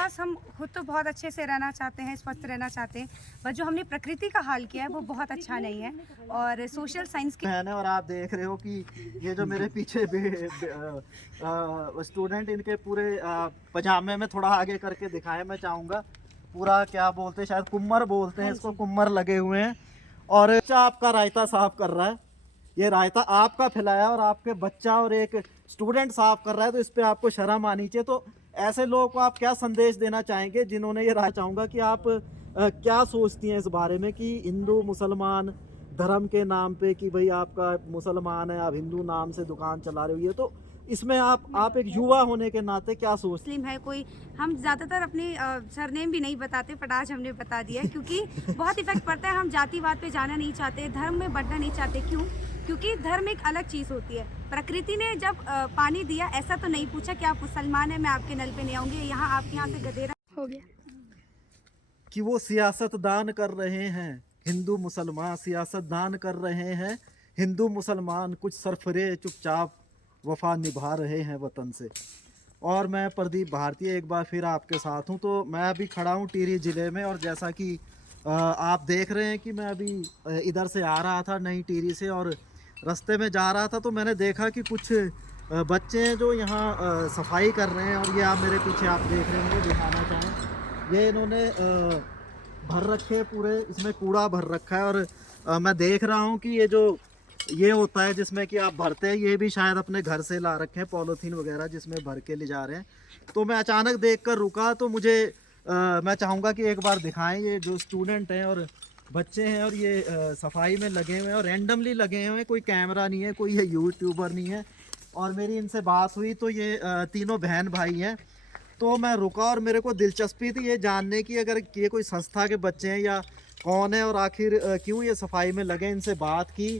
पास हम खुद तो बहुत अच्छे से रहना चाहते हैं, स्वस्थ रहना चाहते हैं, पर जो हमने प्रकृति का हाल किया है वो बहुत अच्छा नहीं है। और सोशल साइंस की है ना, और आप देख रहे हो कि ये जो मेरे पीछे स्टूडेंट, इनके पूरे पजामे में थोड़ा आगे करके दिखाए मैं चाहूँगा। पूरा क्या बोलते हैं, शायद कुम्मर बोलते हैं हाँ इसको, जी। कुम्मर लगे हुए हैं। और बच्चा आपका रायता साफ कर रहा है, ये रायता आपका खिलाया और आपके बच्चा और एक स्टूडेंट साफ कर रहा है, तो इस पे आपको शर्म आनी चाहिए। तो ऐसे लोगों को आप क्या संदेश देना चाहेंगे जिन्होंने ये राय, चाहूँगा कि आप क्या सोचती हैं इस बारे में कि हिंदू मुसलमान धर्म के नाम पे, कि भाई आपका मुसलमान है, आप हिंदू नाम से दुकान चला रहे हो, ये तो इसमें आप एक युवा होने के नाते क्या सोचते मुस्लिम है कोई, हम ज़्यादातर अपनी सरनेम भी नहीं बताते, पर आज हमने बता दिया है, क्योंकि बहुत इफेक्ट पड़ता है। हम जातिवाद पे जाना नहीं चाहते, धर्म में बढ़ना नहीं चाहते। क्यों? क्योंकि धर्म एक अलग चीज़ होती है। प्रकृति ने जब पानी दिया, ऐसा तो नहीं पूछा कि आप मुसलमान हैं, मैं आपके नल पे नहीं आऊँगी, यहाँ आपके यहाँ से गधेरा हो गया। कि वो सियासतदान कर रहे हैं, हिंदू मुसलमान सियासतदान कर रहे हैं, हिंदू मुसलमान कुछ सरफरे चुपचाप वफा निभा रहे हैं वतन से। और मैं प्रदीप भारतीय एक बार फिर आपके साथ हूं। तो मैं अभी खड़ा हूं टिहरी ज़िले में, और जैसा कि आप देख रहे हैं कि मैं अभी इधर से आ रहा था नई टिहरी से, और रास्ते में जा रहा था तो मैंने देखा कि कुछ बच्चे हैं जो यहाँ सफाई कर रहे हैं। और ये आप मेरे पीछे आप देख रहे होंगे, दिखाना चाहें, ये इन्होंने भर रखे पूरे, इसमें कूड़ा भर रखा है। और मैं देख रहा हूँ कि ये होता है जिसमें कि आप भरते हैं, ये भी शायद अपने घर से ला रखे हैं पॉलीथीन वगैरह जिसमें भर के ले जा रहे हैं। तो मैं अचानक देखकर रुका, तो मुझे मैं चाहूँगा कि एक बार दिखाएं, ये जो स्टूडेंट हैं और बच्चे हैं, और ये सफाई में लगे हुए हैं और रैंडमली लगे हुए हैं, कोई कैमरा नहीं है, कोई ये यूट्यूबर नहीं है। और मेरी इनसे बात हुई तो ये तीनों बहन भाई हैं। तो मैं रुका और मेरे को दिलचस्पी थी ये जानने की अगर ये कोई संस्था के बच्चे हैं या कौन है, और आखिर क्यों ये सफाई में लगे। इनसे बात की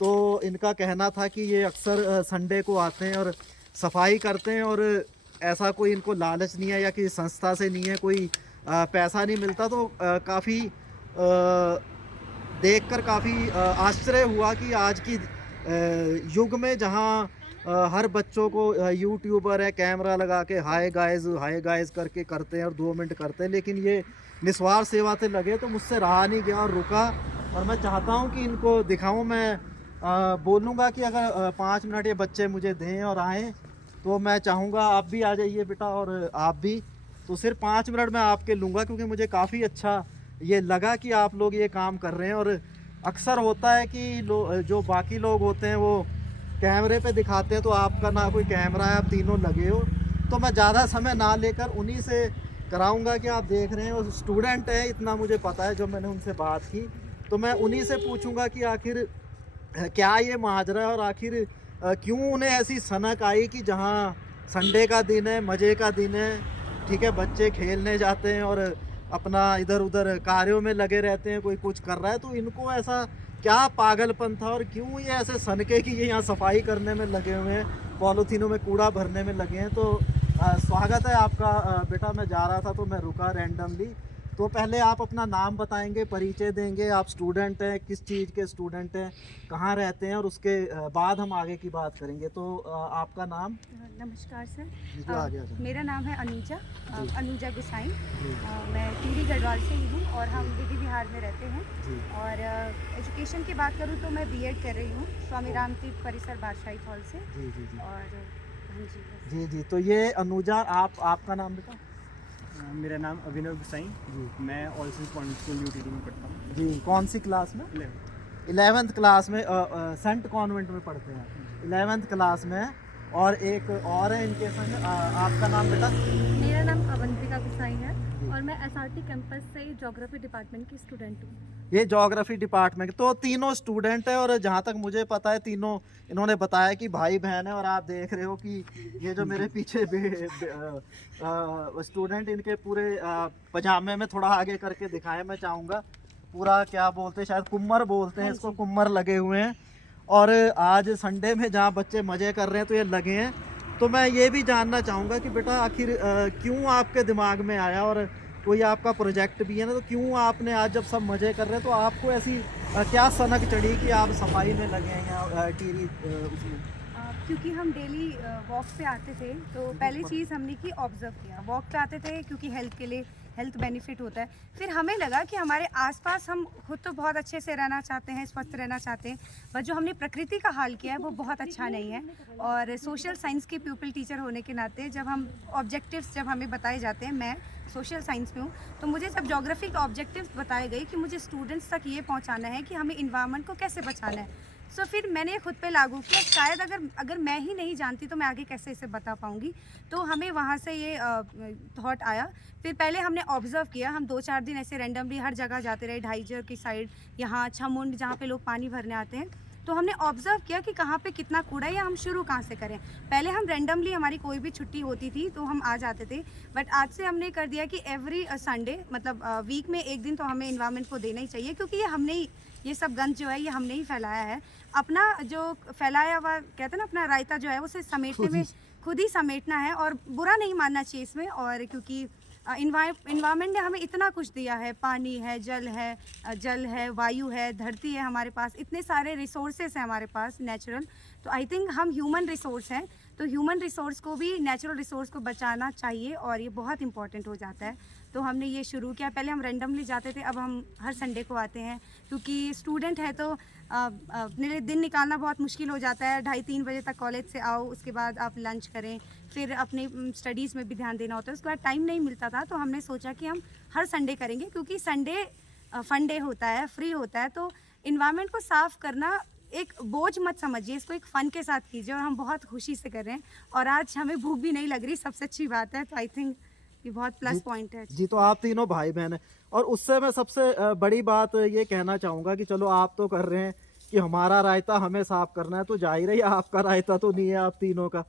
तो इनका कहना था कि ये अक्सर संडे को आते हैं और सफाई करते हैं, और ऐसा कोई इनको लालच नहीं है या किसी संस्था से नहीं है, कोई पैसा नहीं मिलता। तो काफ़ी देखकर काफ़ी आश्चर्य हुआ कि आज की युग में जहाँ हर बच्चों को यूट्यूबर है, कैमरा लगा के हाय गाइस करके करते हैं और 2 मिनट करते हैं, लेकिन ये निस्वार्थ सेवा से लगे। तो मुझसे रहा नहीं गया और रुका, और मैं चाहता हूँ कि इनको दिखाऊं। मैं बोलूँगा कि अगर 5 मिनट ये बच्चे मुझे दें और आएँ, तो मैं चाहूँगा आप भी आ जाइए बेटा, और आप भी। तो सिर्फ 5 मिनट मैं आपके लूँगा, क्योंकि मुझे काफ़ी अच्छा ये लगा कि आप लोग ये काम कर रहे हैं। और अक्सर होता है कि जो बाकी लोग होते हैं वो कैमरे पे दिखाते हैं, तो आपका ना कोई कैमरा है, आप तीनों लगे हो। तो मैं ज़्यादा समय ना लेकर उन्हीं से कराऊंगा कि आप देख रहे हैं, और स्टूडेंट है इतना मुझे पता है, जो मैंने उनसे बात की। तो मैं उन्हीं से पूछूंगा कि आखिर क्या ये माजरा है, और आखिर क्यों उन्हें ऐसी सनक आई कि जहाँ संडे का दिन है, मज़े का दिन है, ठीक है, बच्चे खेलने जाते हैं और अपना इधर उधर कार्यों में लगे रहते हैं, कोई कुछ कर रहा है, तो इनको ऐसा क्या पागलपन था और क्यों ये ऐसे सनके कि ये यहाँ सफाई करने में लगे हुए हैं, पॉलीथीनों में कूड़ा भरने में लगे हैं। तो स्वागत है आपका बेटा। मैं जा रहा था तो मैं रुका रैंडमली। तो पहले आप अपना नाम बताएंगे, परिचय देंगे, आप स्टूडेंट हैं, किस चीज़ के स्टूडेंट हैं, कहाँ रहते हैं, और उसके बाद हम आगे की बात करेंगे। तो आपका नाम? नमस्कार सर, जी, आगे आ जाओ। मेरा नाम है अनुजा, जी। अनुजा गुसाई। जी। मैं टिहरी गढ़वाल से ही हूँ और हम विधि विहार में रहते हैं। जी। और एजुकेशन की बात करूँ तो मैं बीएड कर रही हूँ स्वामी रामतीर्थ परिसर बादशाही हॉल से। जी। जी। जी। और हाँ जी, बस। जी। जी। तो ये अनुजा, आपका नाम बेटा? मेरा नाम अभिनव गुसाई, जी। मैं All Saint Convent School New Tehri में पढ़ता हूँ। जी, कौन सी क्लास में? 11। 11th क्लास में, सेंट कॉन्वेंट में पढ़ते हैं, 11th क्लास में। और एक और है इनके संग, आपका नाम बेटा? मेरा नाम अवंतिका गुसाई है जी। और मैं एसआरटी कैंपस से ज्योग्राफी डिपार्टमेंट की स्टूडेंट हूँ। ये ज्योग्राफी डिपार्टमेंट, तो तीनों स्टूडेंट है, और जहाँ तक मुझे पता है तीनों इन्होंने बताया कि भाई बहन है। और आप देख रहे हो कि ये जो मेरे पीछे स्टूडेंट, इनके पूरे पजामे में थोड़ा आगे करके दिखाए मैं चाहूँगा। पूरा क्या बोलते हैं, शायद कुम्मर बोलते हैं इसको, कुम्मर लगे हुए हैं। और आज संडे में जहाँ बच्चे मज़े कर रहे हैं तो ये लगे हैं। तो मैं ये भी जानना चाहूँगा कि बेटा आखिर क्यों आपके दिमाग में आया, और कोई आपका प्रोजेक्ट भी है ना, तो क्यों आपने आज जब सब मज़े कर रहे हैं तो आपको ऐसी क्या सनक चढ़ी कि आप सफाई में लगे हैं टिहरी उसमें? क्योंकि हम डेली वॉक पे आते थे तो पहली चीज़ हमने की ऑब्जर्व किया, वॉक पे आते थे क्योंकि हेल्थ के लिए हेल्थ बेनिफिट होता है। फिर हमें लगा कि हमारे आसपास हम खुद तो बहुत अच्छे से रहना चाहते हैं, स्वस्थ रहना चाहते हैं, पर जो हमने प्रकृति का हाल किया है वो बहुत अच्छा नहीं है। और सोशल साइंस के प्यूपिल टीचर होने के नाते जब हम ऑब्जेक्टिव्स जब हमें बताए जाते हैं, मैं सोशल साइंस में हूँ, तो मुझे जब ज्योग्राफी के ऑब्जेक्टिव्स बताए गए कि मुझे स्टूडेंट्स तक ये पहुँचाना है कि हमें इन्वायरमेंट को कैसे बचाना है, सो फिर मैंने खुद पे लागू किया। शायद अगर मैं ही नहीं जानती तो मैं आगे कैसे इसे बता पाऊँगी। तो हमें वहाँ से ये थॉट आया। फिर पहले हमने ऑब्जर्व किया, हम 2-4 दिन ऐसे रैंडमली हर जगह जाते रहे, ढाईजर की साइड, यहाँ छमुंड जहाँ पे लोग पानी भरने आते हैं, तो हमने ऑब्जर्व किया कि कहाँ पे कितना कूड़ा है या हम शुरू कहाँ से करें। पहले हम रैंडमली, हमारी कोई भी छुट्टी होती थी तो हम आ जाते थे, बट आज से हमने कर दिया कि एवरी संडे, मतलब वीक में एक दिन तो हमें इन्वायरमेंट को देना ही चाहिए, क्योंकि ये हमने ही, ये सब गंद जो है ये हमने ही फैलाया है। अपना जो फैलाया हुआ कहते हैं ना, अपना रायता जो है उसे समेटने में खुद ही समेटना है, और बुरा नहीं मानना चाहिए इसमें। और क्योंकि इन्वायरमेंट ने हमें इतना कुछ दिया है, पानी है, जल है, वायु है, धरती है, हमारे पास इतने सारे रिसोर्सेस हैं हमारे पास नेचुरल। तो आई थिंक हम ह्यूमन रिसोर्स हैं, तो ह्यूमन रिसोर्स को भी, नेचुरल रिसोर्स को बचाना चाहिए, और ये बहुत इंपॉर्टेंट हो जाता है। तो हमने ये शुरू किया। पहले हम रैंडमली जाते थे, अब हम हर संडे को आते हैं, क्योंकि स्टूडेंट है तो अपने लिए दिन निकालना बहुत मुश्किल हो जाता है। 2:30-3 बजे तक कॉलेज से आओ, उसके बाद आप लंच करें, फिर अपने स्टडीज़ में भी ध्यान देना होता है, उसके बाद टाइम नहीं मिलता था। तो हमने सोचा कि हम हर संडे करेंगे, क्योंकि संडे फन डे होता है, फ्री होता है। तो इन्वायरमेंट को साफ़ करना एक बोझ मत समझिए, इसको एक फ़न के साथ कीजिए, और हम बहुत खुशी से कर रहे हैं। और आज हमें भूख भी नहीं लग रही, सबसे अच्छी बात है। तो आई थिंक ये बहुत प्लस पॉइंट है। जी, तो आप तीनों भाई बहन हैं, और उससे मैं सबसे बड़ी बात ये कहना चाहूँगा कि चलो आप तो कर रहे हैं कि हमारा रायता हमें साफ करना है, तो जाहिर है आपका रायता तो नहीं है आप तीनों का।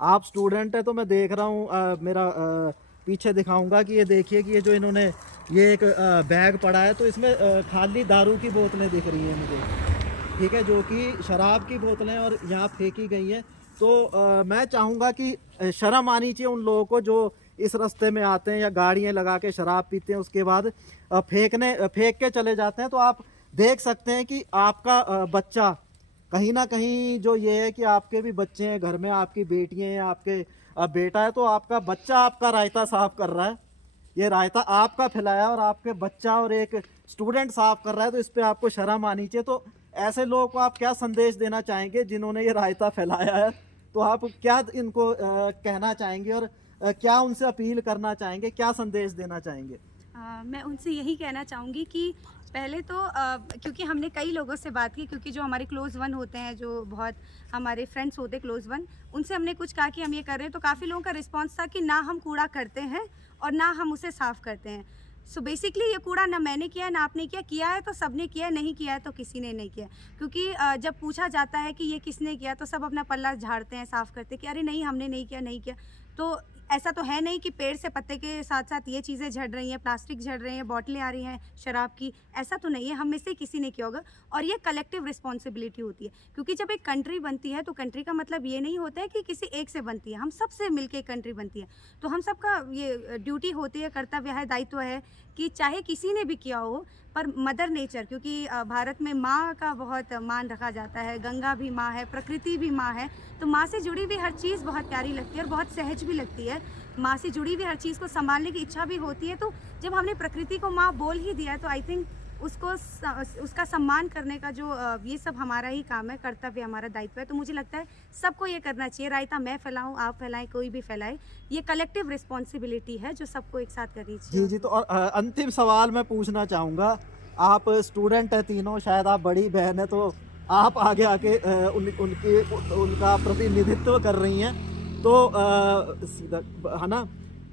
आप स्टूडेंट है तो मैं देख रहा हूँ, मेरा पीछे दिखाऊंगा कि ये देखिए कि ये जो इन्होंने ये एक बैग पड़ा है, तो इसमें खाली दारू की बोतलें दिख रही हैं मुझे, ठीक है, जो कि शराब की बोतलें और यहाँ फेंकी गई हैं। तो मैं चाहूँगा कि शर्म आनी चाहिए उन लोगों को जो इस रास्ते में आते हैं या गाड़ियाँ लगा के शराब पीते हैं, उसके बाद फेंक के चले जाते हैं। तो आप देख सकते हैं कि आपका बच्चा कहीं ना कहीं जो ये है कि आपके भी बच्चे हैं घर में, आपकी बेटियां हैं, आपके बेटा है, तो आपका बच्चा आपका रायता साफ कर रहा है, ये रायता आपका फैलाया और आपके बच्चा और एक स्टूडेंट साफ कर रहा है, तो इस पे आपको शर्म आनी चाहिए। तो ऐसे लोगों को आप क्या संदेश देना चाहेंगे जिन्होंने ये रायता फैलाया है? तो आप क्या इनको कहना चाहेंगे, और क्या उनसे अपील करना चाहेंगे, क्या संदेश देना चाहेंगे? मैं उनसे यही कहना चाहूँगी कि पहले तो क्योंकि हमने कई लोगों से बात की, क्योंकि जो हमारे क्लोज़ वन होते हैं, जो बहुत हमारे फ्रेंड्स होते हैं क्लोज़ वन, उनसे हमने कुछ कहा कि हम ये कर रहे हैं, तो काफ़ी लोगों का रिस्पांस था कि ना हम कूड़ा करते हैं और ना हम उसे साफ़ करते हैं। सो बेसिकली ये कूड़ा ना मैंने किया ना आपने किया, किया है तो सबने किया है, नहीं किया है तो किसी ने नहीं किया। क्योंकि जब पूछा जाता है कि ये किसने किया, तो सब अपना पल्ला झाड़ते हैं, साफ़ करते हैं कि अरे नहीं हमने नहीं किया। तो ऐसा तो है नहीं कि पेड़ से पत्ते के साथ साथ ये चीज़ें झड़ रही हैं, प्लास्टिक झड़ रहे हैं, बॉटलें आ रही हैं शराब की, ऐसा तो नहीं है, हम में से किसी ने किया होगा। और ये कलेक्टिव रिस्पॉन्सिबिलिटी होती है, क्योंकि जब एक कंट्री बनती है तो कंट्री का मतलब ये नहीं होता है कि किसी एक से बनती है, हम सब से मिलके कंट्री बनती है। तो हम सबका ये ड्यूटी होती है, कर्तव्य है, दायित्व है कि चाहे किसी ने भी किया हो, पर मदर नेचर, क्योंकि भारत में माँ का बहुत मान रखा जाता है, गंगा भी माँ है, प्रकृति भी माँ है, तो माँ से जुड़ी हुई हर चीज़ बहुत प्यारी लगती है और बहुत सहज भी लगती है। माँ से जुड़ी हुई हर चीज़ को संभालने की इच्छा भी होती है। तो जब हमने प्रकृति को माँ बोल ही दिया है, तो आई थिंक उसका सम्मान करने का जो ये सब हमारा ही काम है, कर्तव्य हमारा दायित्व है। तो मुझे लगता है सबको ये करना चाहिए। रायता मैं फैलाऊं, आप फैलाएं, कोई भी फैलाए, ये कलेक्टिव रिस्पॉन्सिबिलिटी है जो सबको एक साथ करनी चाहिए। जी, तो और अंतिम सवाल मैं पूछना चाहूँगा, आप स्टूडेंट है तीनों, शायद आप बड़ी बहन है, तो आप आगे आके उनका प्रतिनिधित्व कर रही हैं, तो सीधा है ना।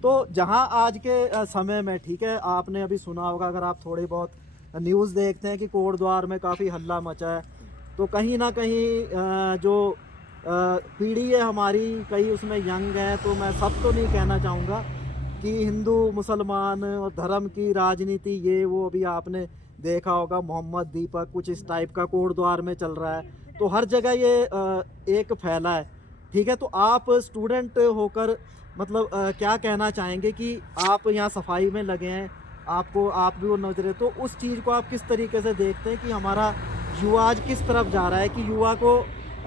तो जहाँ आज के समय में, ठीक है, आपने अभी सुना होगा, अगर आप थोड़ी बहुत न्यूज़ देखते हैं कि कोटद्वार में काफ़ी हल्ला मचा है, तो कहीं ना कहीं जो पीढ़ी है हमारी, कई उसमें यंग है, तो मैं सब तो नहीं कहना चाहूँगा कि हिंदू मुसलमान और धर्म की राजनीति ये वो, अभी आपने देखा होगा मोहम्मद दीपक कुछ इस टाइप का कोटद्वार में चल रहा है, तो हर जगह ये एक फैला है, ठीक है। तो आप स्टूडेंट होकर मतलब क्या कहना चाहेंगे कि आप यहाँ सफाई में लगे हैं, आप भी वो नजरे, तो उस चीज़ को आप किस तरीके से देखते हैं कि हमारा युवा आज किस तरफ जा रहा है, कि युवा को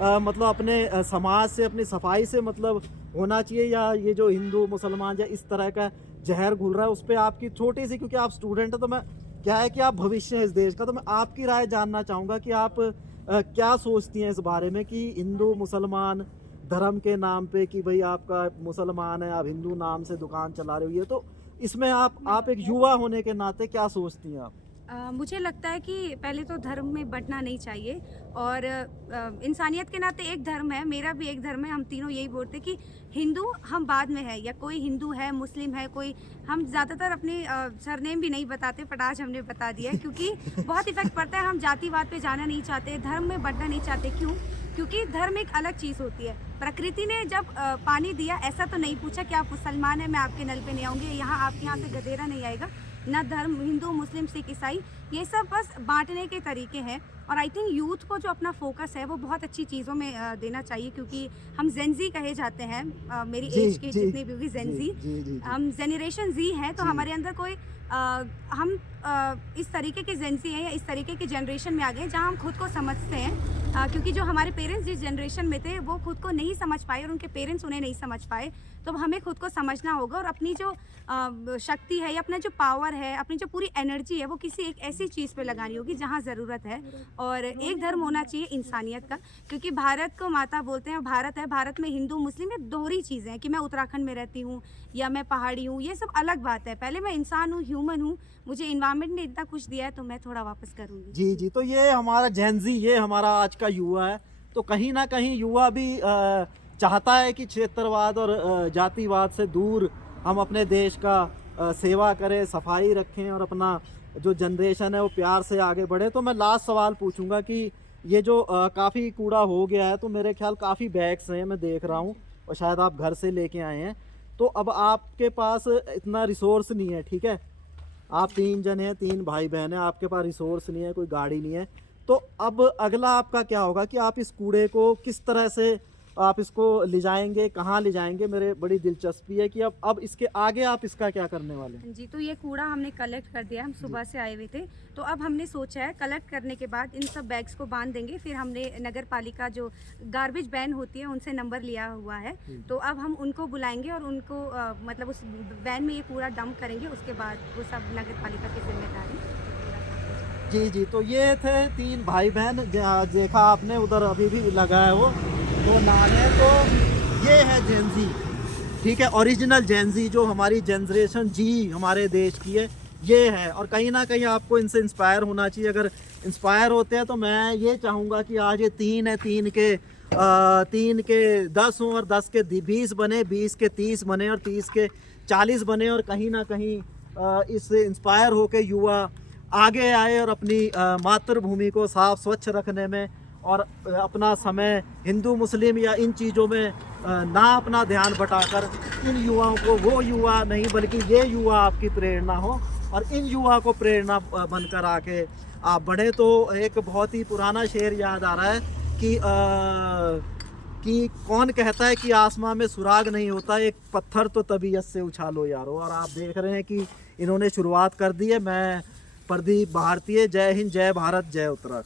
मतलब अपने समाज से, अपनी सफाई से मतलब होना चाहिए, या ये जो हिंदू मुसलमान या इस तरह का जहर घुल रहा है उस पर आपकी छोटी सी, क्योंकि आप स्टूडेंट हैं तो मैं, क्या है कि आप भविष्य है इस देश का, तो मैं आपकी राय जानना चाहूँगा कि आप क्या सोचती हैं इस बारे में कि हिंदू मुसलमान धर्म के नाम पे, कि भाई आपका मुसलमान है, आप हिंदू नाम से दुकान चला रहे हो, ये तो इसमें आप एक युवा होने के नाते क्या सोचती हैं आप? मुझे लगता है कि पहले तो धर्म में बंटना नहीं चाहिए, और इंसानियत के नाते एक धर्म है, मेरा भी एक धर्म है, हम तीनों यही बोलते हैं कि हिंदू हम बाद में है, या कोई हिंदू है, मुस्लिम है, कोई, हम ज़्यादातर अपनी सरनेम भी नहीं बताते, पर आज हमने बता दिया है क्योंकि बहुत इफेक्ट पड़ता है। हम जातिवाद पे जाना नहीं चाहते, धर्म में बंटना नहीं चाहते। क्यों? क्योंकि धर्म एक अलग चीज़ होती है। प्रकृति ने जब पानी दिया, ऐसा तो नहीं पूछा कि आप मुसलमान हैं, मैं आपके नल पे नहीं आऊँगी, यहाँ आपके यहाँ से गधेरा नहीं आएगा। ना धर्म, हिंदू मुस्लिम सिख ईसाई, ये सब बस बांटने के तरीके हैं। और आई थिंक यूथ को जो अपना फोकस है वो बहुत अच्छी चीज़ों में देना चाहिए, क्योंकि हम जेनजी कहे जाते हैं, मेरी एज के जितने भी होगी जेनजी, हम जेनरेशन जी हैं, तो हमारे अंदर कोई हम इस तरीके के जेनजी हैं या इस तरीके के जनरेशन में आ गए जहाँ हम खुद को समझते हैं, क्योंकि जो हमारे पेरेंट्स जिस जनरेशन में थे वो खुद को नहीं समझ पाए और उनके पेरेंट्स उन्हें नहीं समझ पाए। तो हमें खुद को समझना होगा और अपनी जो शक्ति है या अपना जो पावर है, अपनी जो पूरी एनर्जी है, वो किसी एक ऐसी चीज़ पे लगानी होगी जहाँ ज़रूरत है। और एक धर्म होना चाहिए इंसानियत का, क्योंकि भारत को माता बोलते हैं, भारत है, भारत में हिंदू मुस्लिम ये दोहरी चीज़ें हैं कि मैं उत्तराखंड में रहती हूँ या मैं पहाड़ी हूँ, ये सब अलग बात है। पहले मैं इंसान हूँ, ह्यूमन हूँ, मुझे इन्वायरमेंट ने इतना कुछ दिया है तो मैं थोड़ा वापस करूँगी। जी जी, तो ये हमारा जेनजी, ये हमारा आज का युवा है, तो कहीं ना कहीं युवा भी चाहता है कि क्षेत्रवाद और जातिवाद से दूर हम अपने देश का सेवा करें, सफाई रखें और अपना जो जनरेशन है वो प्यार से आगे बढ़े। तो मैं लास्ट सवाल पूछूंगा कि ये जो काफ़ी कूड़ा हो गया है, तो मेरे ख्याल काफ़ी बैग्स हैं, मैं देख रहा हूँ, और शायद आप घर से लेके आए हैं, तो अब आपके पास इतना रिसोर्स नहीं है, ठीक है, आप 3 जन हैं, 3 भाई बहन हैं, आपके पास रिसोर्स नहीं है, कोई गाड़ी नहीं है, तो अब अगला आपका क्या होगा कि आप इस कूड़े को किस तरह से आप इसको ले जाएंगे, कहाँ ले जाएंगे? मेरे बड़ी दिलचस्पी है कि अब इसके आगे आप इसका क्या करने वाले हैं? जी, तो ये कूड़ा हमने कलेक्ट कर दिया, हम सुबह से आए हुए थे, तो अब हमने सोचा है कलेक्ट करने के बाद इन सब बैग्स को बांध देंगे। फिर हमने नगर पालिका जो गार्बेज बैन होती है उनसे नंबर लिया हुआ है, तो अब हम उनको बुलाएंगे और उनको मतलब उस वैन में ये कूड़ा डंप करेंगे, उसके बाद वो सब नगर पालिका की जिम्मेदारी। जी जी, तो ये थे 3 भाई बहन, देखा आपने उधर अभी भी लगा है वो, तो नाले, तो ये है जेनजी, ठीक है, ओरिजिनल जेनजी, जो हमारी जनरेशन जी हमारे देश की है, ये है। और कहीं ना कहीं आपको इनसे इंस्पायर होना चाहिए। अगर इंस्पायर होते हैं तो मैं ये चाहूँगा कि आज ये 3 है, 3 के 10 हों और 10 के 20 बने, 20 के 30 बने और 30 के 40 बने, और कहीं ना कहीं इससे इंस्पायर होकर युवा आगे आए और अपनी मातृभूमि को साफ स्वच्छ रखने में और अपना समय हिंदू मुस्लिम या इन चीज़ों में ना अपना ध्यान बटाकर इन युवाओं को, वो युवा नहीं बल्कि ये युवा आपकी प्रेरणा हो और इन युवा को प्रेरणा बनकर आके आप बढ़े। तो एक बहुत ही पुराना शेर याद आ रहा है कि कौन कहता है कि आसमां में सुराग नहीं होता, एक पत्थर तो तबीयत से उछालो यारो। और आप देख रहे हैं कि इन्होंने शुरुआत कर दी है। मैं प्रदीप भारतीय, जय हिंद, जय भारत, जय उत्तराखंड।